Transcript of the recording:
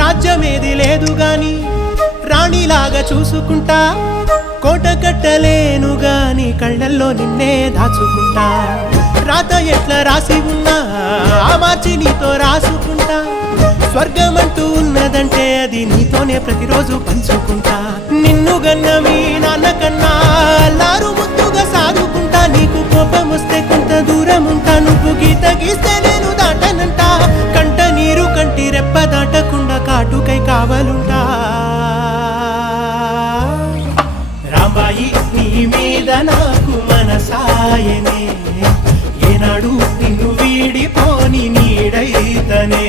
రాజ్యమేది లేదు గాని రాణిలాగా చూసుకుంటా, కోట కట్టలేను గాని కళ్ళల్లో నిన్నే దాచుకుంటా. రాత ఎట్లా రాసి ఉన్నా ఆ మార్చి నీతో రాసుకుంటా, స్వర్గమంటూ ఉన్నదంటే అది నీతోనే ప్రతిరోజు పంచుకుంటా. నిన్ను గన్న మీ నాన్నకన్నా లారు ముద్దుగా సాదుకుంటా, నీకు కోపం వస్తే కొంత దూరం ఉంటా, నువ్వు గీత గీస్తే నేను దాటనంట, కంట నీరు కంటి రెప్ప దాటకుండా కాటుకై కావలుంటా. రాంబాయి నీ మీద నాకు మనసాయనే, ఏనాడు నిన్ను వీడిపోని నీడైతనే.